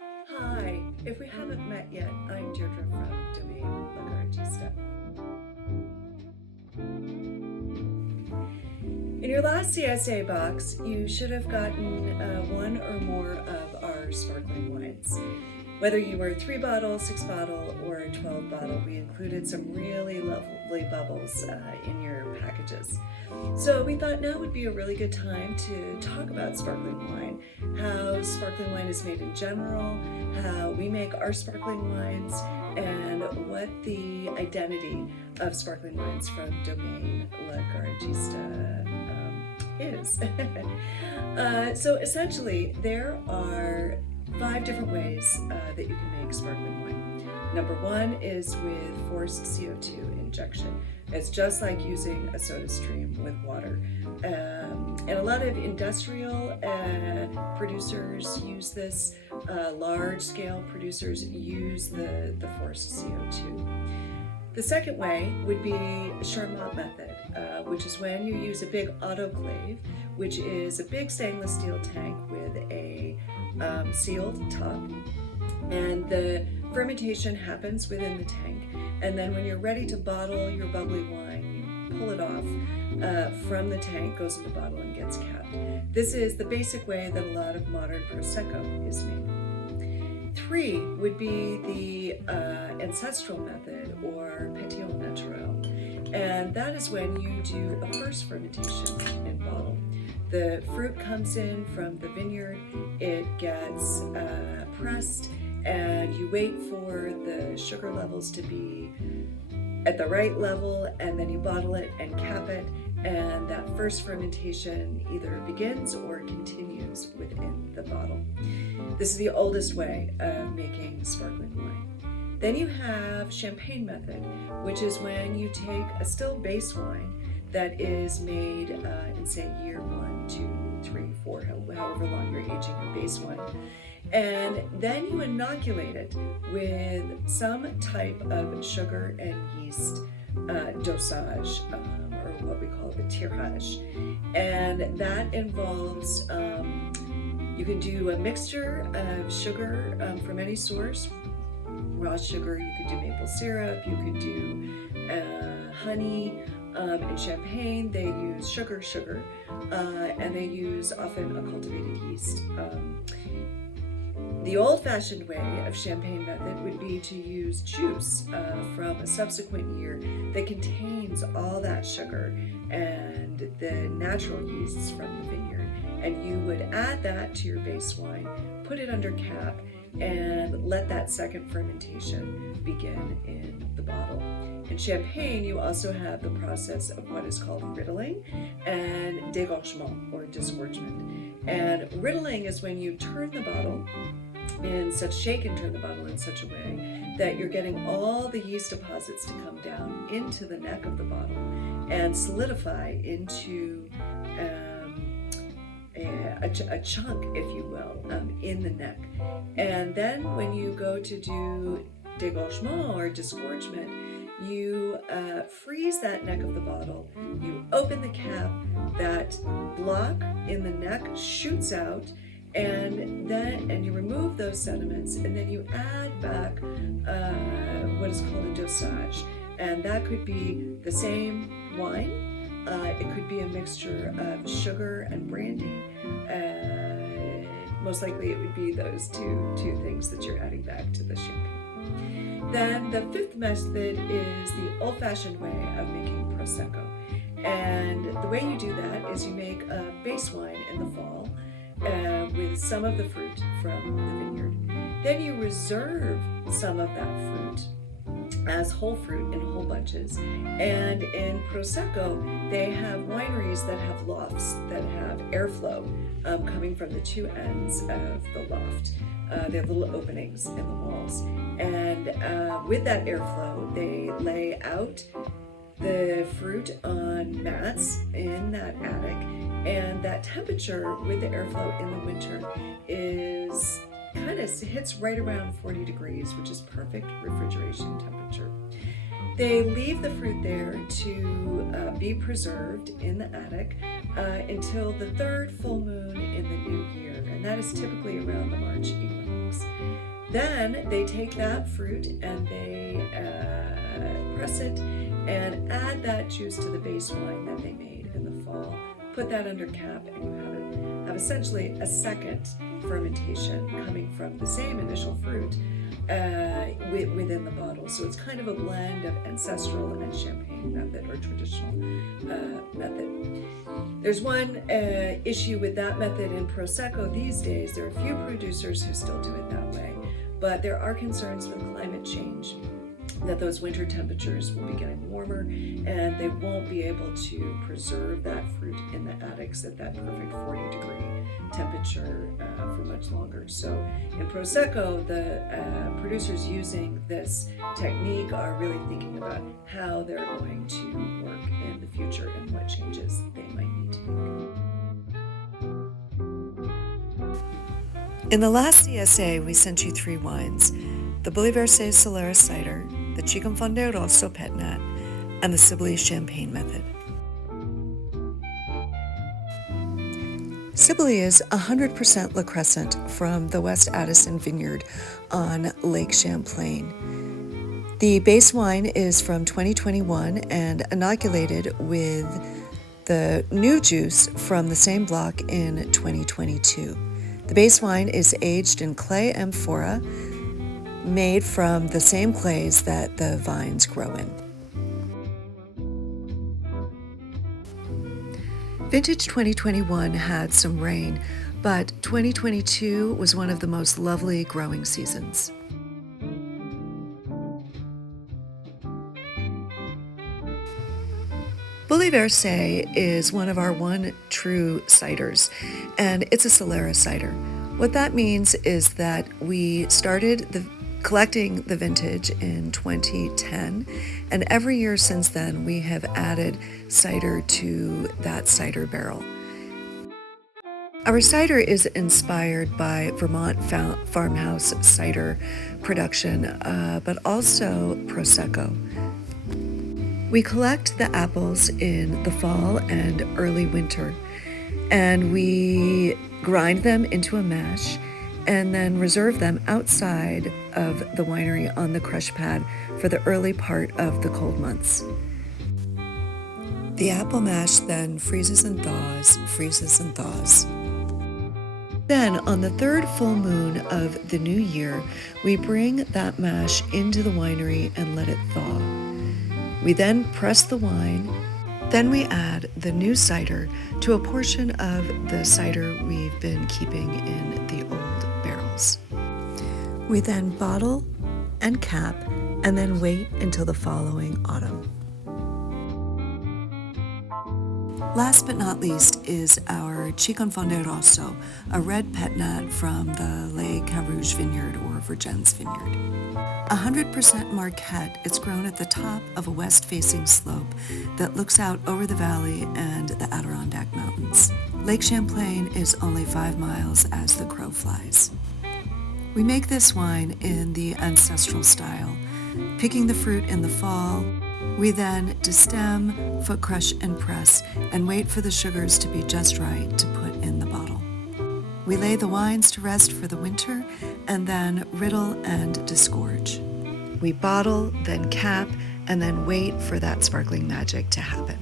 Hi, if we haven't met yet, I'm Deirdre from Domaine Lagartista. In your last CSA box, you should have gotten one or more of our sparkling wines. Whether you were 3 bottle, 6 bottle, or 12 bottle, we included some really lovely bubbles in your packages. So we thought now would be a really good time to talk about sparkling wine, how sparkling wine is made in general, how we make our sparkling wines, and what the identity of sparkling wines from Domaine Lagartista is. So essentially, there are 5 different ways that you can make sparkling wine. Number 1 is with forced CO2 injection. It's just like using a soda stream with water. And a lot of industrial producers use this. Large-scale producers use the forced CO2. The second way would be Charmat method, which is when you use a big autoclave, which is a big stainless steel tank with a sealed top, and the fermentation happens within the tank, and then when you're ready to bottle your bubbly wine, you pull it off from the tank, goes in the bottle, and gets capped. This is the basic way that a lot of modern Prosecco is made. 3 would be the ancestral method, or pétillant naturel, and that is when you do a first fermentation in bottle. The fruit comes in from the vineyard, it gets pressed, and you wait for the sugar levels to be at the right level, and then you bottle it and cap it, and that first fermentation either begins or continues within the bottle. This is the oldest way of making sparkling wine. Then you have champagne method, which is when you take a still base wine that is made in, say, year 1, 2, 3, 4, however long you're aging your base wine. And then you inoculate it with some type of sugar and yeast dosage, or what we call the tirage. And that involves, you can do a mixture of sugar from any source. Raw sugar, you could do maple syrup, you could do honey. In Champagne, they use sugar, and they use often a cultivated yeast. The old-fashioned way of champagne method would be to use juice from a subsequent year that contains all that sugar and the natural yeasts from the vineyard. And you would add that to your base wine, put it under cap, and let that second fermentation begin in the bottle. In Champagne, you also have the process of what is called riddling and dégorgement, or disgorgement. And riddling is when you turn the bottle shake and turn the bottle in such a way that you're getting all the yeast deposits to come down into the neck of the bottle and solidify into a chunk, if you will, in the neck. And then when you go to do dégorgement or disgorgement, you freeze that neck of the bottle, you open the cap, that block in the neck shoots out, and you remove those sediments, and then you add back what is called a dosage, and that could be the same wine. It could be a mixture of sugar and brandy. Most likely it would be those two things that you're adding back to the champagne. Then the 5th method is the old-fashioned way of making Prosecco. And the way you do that is you make a base wine in the fall with some of the fruit from the vineyard. Then you reserve some of that fruit as whole fruit in whole bunches. And in Prosecco, they have wineries that have lofts that have airflow coming from the 2 ends of the loft. They have little openings in the walls. And with that airflow, they lay out the fruit on mats in that attic. And that temperature with the airflow in the winter is kind of hits right around 40 degrees, which is perfect refrigeration temperature. They leave the fruit there to be preserved in the attic until the third full moon in the new year, and that is typically around the March equinox. Then they take that fruit and they press it and add that juice to the base wine that they made in the fall. Put that under cap, and you have essentially a second fermentation coming from the same initial fruit within the bottle. So it's kind of a blend of ancestral and champagne method, or traditional method. There's one issue with that method in Prosecco these days. There are a few producers who still do it that way, but there are concerns with climate change, that those winter temperatures will be getting warmer and they won't be able to preserve that fruit in the attics at that perfect 40-degree temperature for much longer. So in Prosecco, the producers using this technique are really thinking about how they're going to work in the future and what changes they might need to make. In the last CSA, we sent you 3 wines: the Bolivarse Solera cider, the Ciconfonde Rosso Pet Nat, and the Sibley Champagne method. Sibley is 100% La Crescent from the West Addison Vineyard on Lake Champlain. The base wine is from 2021 and inoculated with the new juice from the same block in 2022. The base wine is aged in clay amphora, made from the same clays that the vines grow in. Vintage 2021 had some rain, but 2022 was one of the most lovely growing seasons. Bolivarse is one of our one true ciders, and it's a Solera cider. What that means is that we started collecting the vintage in 2010, and every year since then we have added cider to that cider barrel. Our cider is inspired by Vermont farmhouse cider production, but also Prosecco. We collect the apples in the fall and early winter, and we grind them into a mash and then reserve them outside of the winery on the crush pad for the early part of the cold months. The apple mash then freezes and thaws. Then, on the third full moon of the new year, we bring that mash into the winery and let it thaw. We then press the wine. Then we add the new cider to a portion of the cider we've been keeping in the old barrels. We then bottle and cap, and then wait until the following autumn. Last but not least is our Ciconfonde Rosso, a red pet nat from the Les Carouge Vineyard, or Vergennes Vineyard. 100% Marquette, it's grown at the top of a west-facing slope that looks out over the valley and the Adirondack Mountains. Lake Champlain is only 5 miles as the crow flies. We make this wine in the ancestral style, picking the fruit in the fall. We then destem, foot crush, and press, and wait for the sugars to be just right to put in the bottle. We lay the wines to rest for the winter, and then riddle and disgorge. We bottle, then cap, and then wait for that sparkling magic to happen.